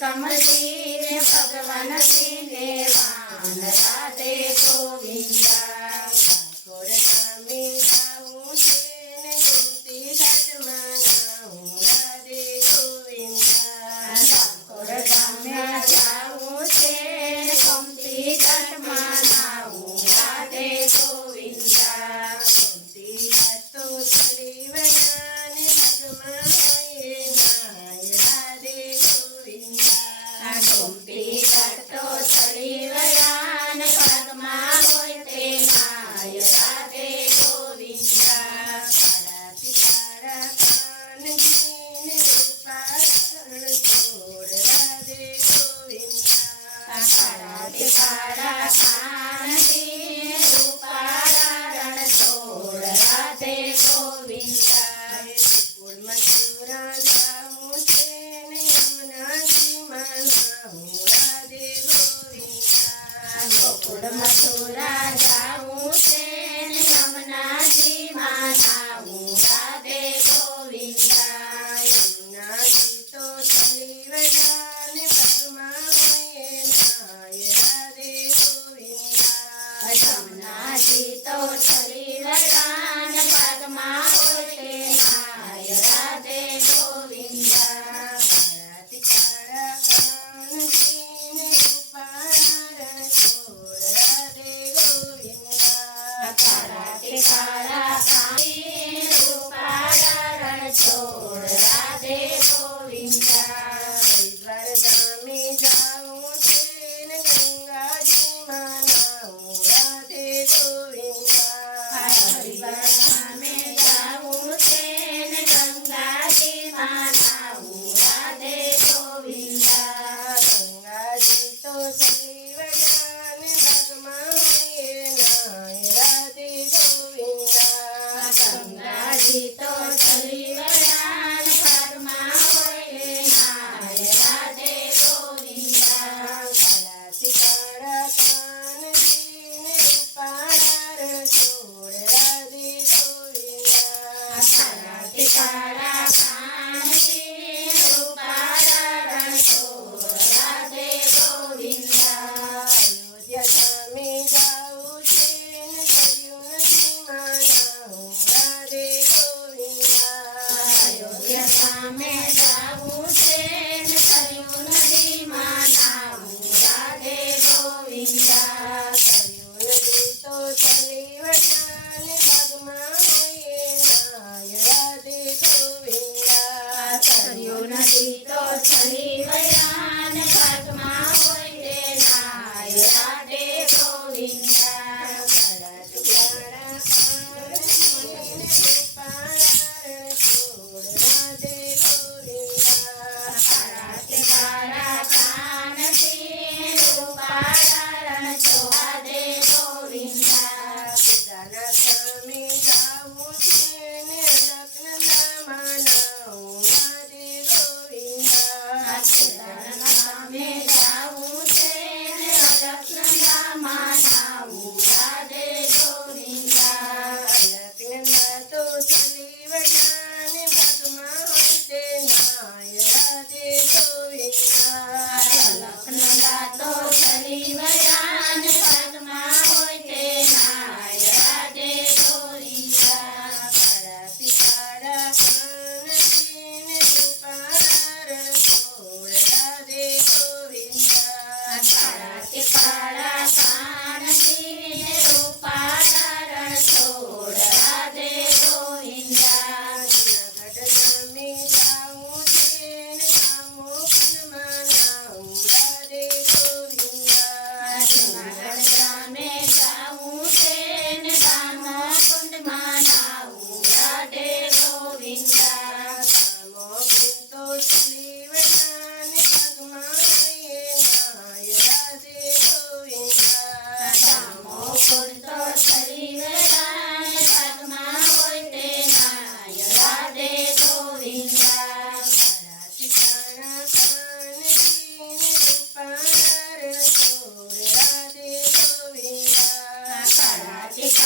कमली रे भगवान ने वान राधे गोविंदा ठाकुर धामे जाऊं ने गोपी घाट मनाऊं राधे गोविंदा ठाकुर धामे जाऊं ने गोपी घाट मनाऊं राधे गोविंदा गोपी घाट तो चली वयाने भगवान गोपी घाट तो चली वयान पद्मा होते नाय राधे गोविंदा काड़ा पिकारा कान कीन रूपारण छोड़ राधे गोविंदा काड़ा पिकारा कान कीन रूपारण छोड़ राधे गोविंदा कुल मथुरा जाऊं से यमुना जी मनाऊं राधे गोविंदा गोकुल मथुरा जाऊं से यमुना जी मनाऊं राधे गोविंदा यमुना जी तो चली वयान पद्मा होए नाय राधे गोविंदा यमुना जी तो चली वयान पद्मा होए नाय राधे गोविंदा काड़ा कान रूपारण छोड़ राधे गोविंदा हरिद्वार धामे जाऊं तेन गंगा जी मनाऊं राधे गोविंदा हरिद्वार धामे जाऊं तेन गंगा जी मनाऊं राधे गोविंदा गंगा जी तो चली वयान भगमा होए नाय राधे गोविंदा गंगा जी तो चली वयान पद्मा होए नाय राधे गोविंदा काड़ा पिकारा कान कीन रूपारण छोड़ राधे गोविंदा काड़ा पिकारा कान कीन रूपारण छोड़ राधे गोविंदा अयोध्या धामे जाऊं तेन सरयू नदी मनाऊं राधे गोविंदा अयोध्या धामे जाऊं तेन सरयू नदी मनाऊं राधे गोविंदा सरयू नदी तो चली वयान पद्मा होए नाय राधे गोविंदा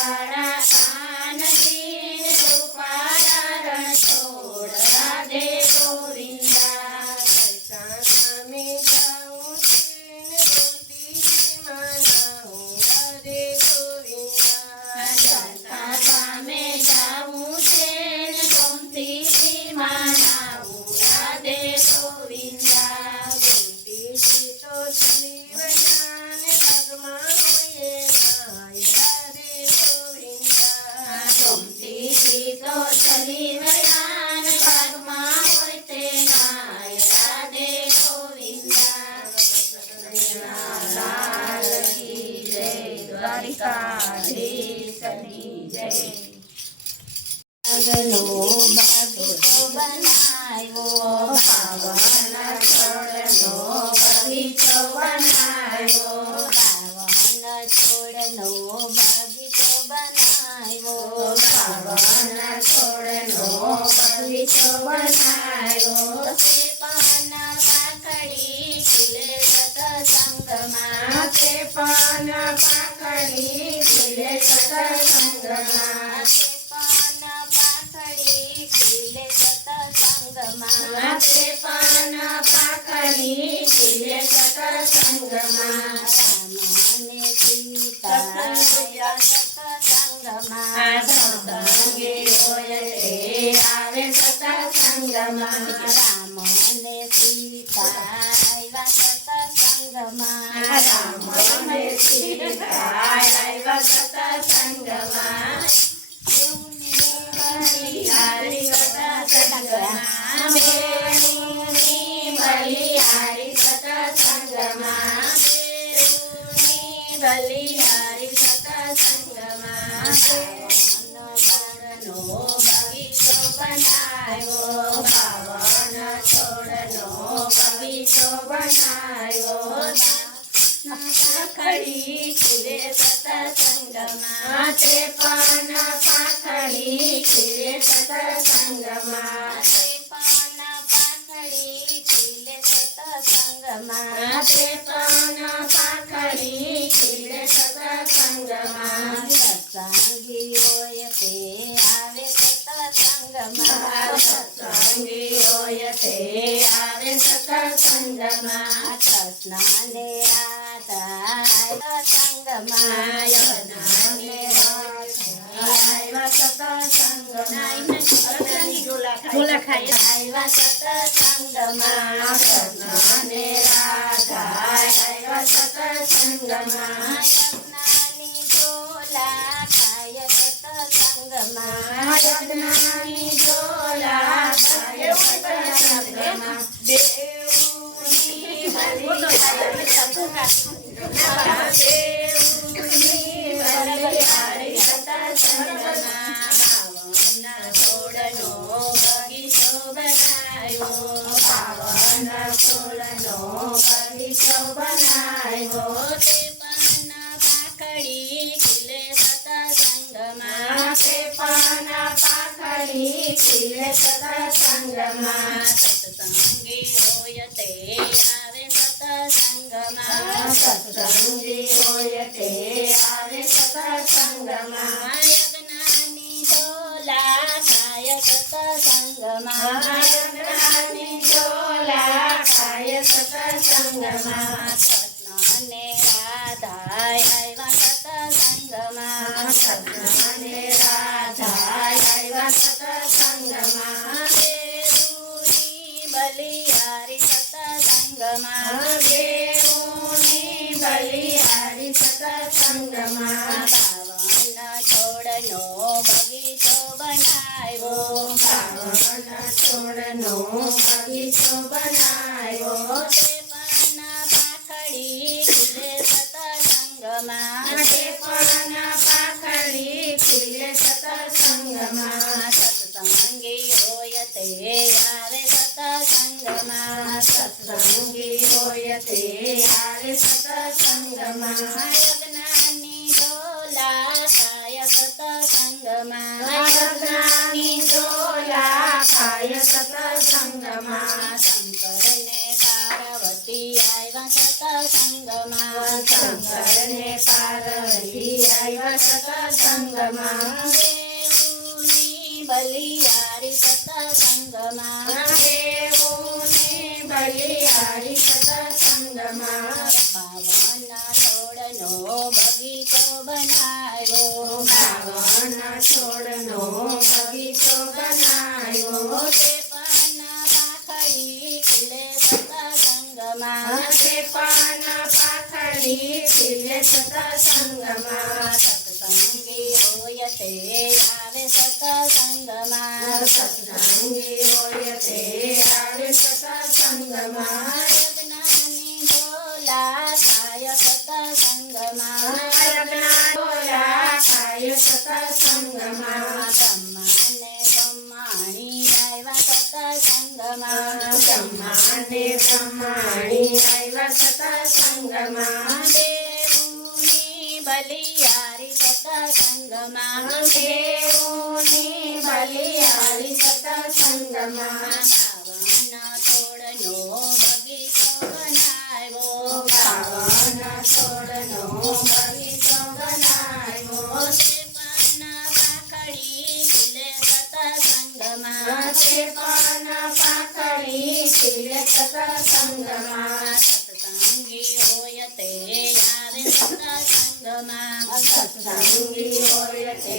કાળા કાનજી રૂપાળા રણ છોડ રાધે ગોવિંદા સૈતા ગામે જાઉં છે ને ગોમતીજીમાં નાહું રાધે ગોવિંદા જનતા ગામે જાવું છે ને ગોમતીજીમાં નાવું રાધે ગોવિંદા ગોમતીજી તો ચલી વયા ને પગમાં હોઈએ નાય રાધે ગોવિંદા ગોમતીજી તો ચલી ગયા ને પગમાં હોય તે નાય રાધે ગોવિંદા લાલ કી જય દ્વારિકાધીશની જય આગનો બગીચો બનાવ્યો પાવન છોડનો બગીચો બનાવ્યો પાવન છોડનો બગીચો બનાવ્યો પાવન છોડનો બગીચો બનાવ્યો તે પાન પાકડી ખીલે સતસંગમાં તે પાન પાકડી ખીલે સત્સંગમાં તે પાન પાકડી ખીલે સતસંગમાં તે પાન પાકડી ખીલે સત્સંગમાં રામને સીતા સતસંગમાં સત્સંગે હોય તે આવે સત્સંગમાં રામને સીતા આવ્યા સતસંગમાં રામને સીતા આવ્યા સત્સંગમાં બલિહારી સત્સંગમાં બેઉની બલિહારી સત્સંગમાં બલિહારી સત્સંગમાં છોડનો બગીચો બનાવ્યો પાવન છોડનો બગીચો બનાવ્યો પાકડી ખીલે સતસંગમાં તે પાન પાકડી ખીલે સત્સંગમાં તે પાન પાકડી ખીલે સતસંગમાં તે પાન પાકડી ખીલે સત્સંગમાં સત્સંગી હોય તે આવે સતસંગમાં સત્સંગી હોય તે આવે સત્સંગમાં કૃષ્ણને રાધા સત્સંગમાં યમુનાને આવ્યા સત્સંગમાં આવ્યા સતસંગમાં કૃષ્ણને રાધા આવ્યા સત્સંગમાં યજ્ઞાની ઝોલા ખાય સતસંગમાં યજ્ઞાની ઝોલા ખાય સત્સંગમાં દેવની બલિહારી બલિહારી સત્સંગમાં છોડનો બગીચો બનાવ્યો પાવન છોડનો બગીચો બનાવ્યો તે પાન પાકડી ખીલે સતસંગમાં તે પાન પાકડી ખીલે સત્સંગમાં સત્સંગી હોય તે આવે સતસંગમાં સત્સંગી હોય તે આવે સત્સંગમાં યજ્ઞાની ઝોલા ખાય સતસંગમાં યજ્ઞાની ઝોલા ખાય સત્સંગમાં કૃષ્ણને રાધા આવ્યા સતસંગમાં કૃષ્ણને રાધા આવ્યા સત્સંગમાં દેવની બલિહારી સતસંગમાં દેવોની બલિહારી સત્સંગમાં પાવન છોડનો બગીચો બનાવ્યો પાવન છોડનો બગીચો બનાવ્યો તે પાન પાકડી ખીલે સતસંગમાં તે પાન પાકડી ખીલે સત્સંગમાં સત્સંગી હોય તે આવે સતસંગમાં સત્સંગી હોય તે આવે સત્સંગમાં યજ્ઞાની ઝોલા ખાય સતસંગમાં જ્ઞાની ઝોલા ખાય સત્સંગમાં શંકરને પાર્વતી આવ્યા સત્સંગમાં શંકર ને પાર્વતી આવ્યા સત્સંગમાં દેવની બલિહારી સત્સંગમાં દેવોની બલિહારી સત્સંગમાં પાવન છોડનો બગીચો બનાવ્યો પાવન છોડનો બગીચો બનાવ્યો તે પાના પાખડી ખીલે સત્સંગમાં તે પાન પાખડી ખીલે સત્સંગમાં સત્સંગી હોય તે આવે સત્સંગમાં સત્સંગી હોય તે આવે સત્સંગમાં જ્ઞાની ઢોલા થાય સત્સંગમાં બોલા થાય સત્સંગમાં બ્રહ્માને બ્રહ્માણી આવ્યા સત્સંગમાં બ્રહ્માને બ્રહ્માણી આવ્યા સત્સંગમાં દેવની બલિહારી સત્સંગમાં દેવોની બલિહારી સત્સંગમાં પાવન છોડનો બગીચો બનાવ્યો પાવન છોડનો બગીચો બનાવ્યો તે પાના પાખડી ખીલે સત્સંગમાં તે પાન પાખડી ખીલે સત્સંગમાં સત્સંગી હોય તે આવે સત્સંગમાં સત્સંગી હોય તે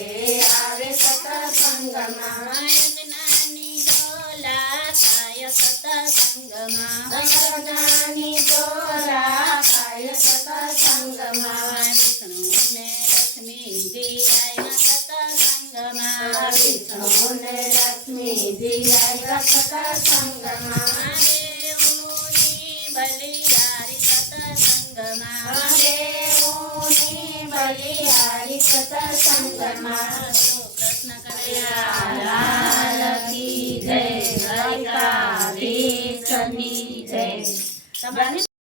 આવે સત્સંગમાં જ્ઞાની ઢોલા થાય સત્સંગમાં જ્ઞાની ડોલા થાય સત્સંગમાં વિષ્ણુને લક્ષ્મીજી આવ્યા સત્સંગમાં વિષ્ણુને લક્ષ્મીજી આવ્યા સત્સંગમાં દેવોની બલિહારી સત્સંગમાં દેવોની બલિહારી સત્સંગમાં કૃષ્ણ કનૈયા લાલ કી જય દ્વારિકાધીશની જય.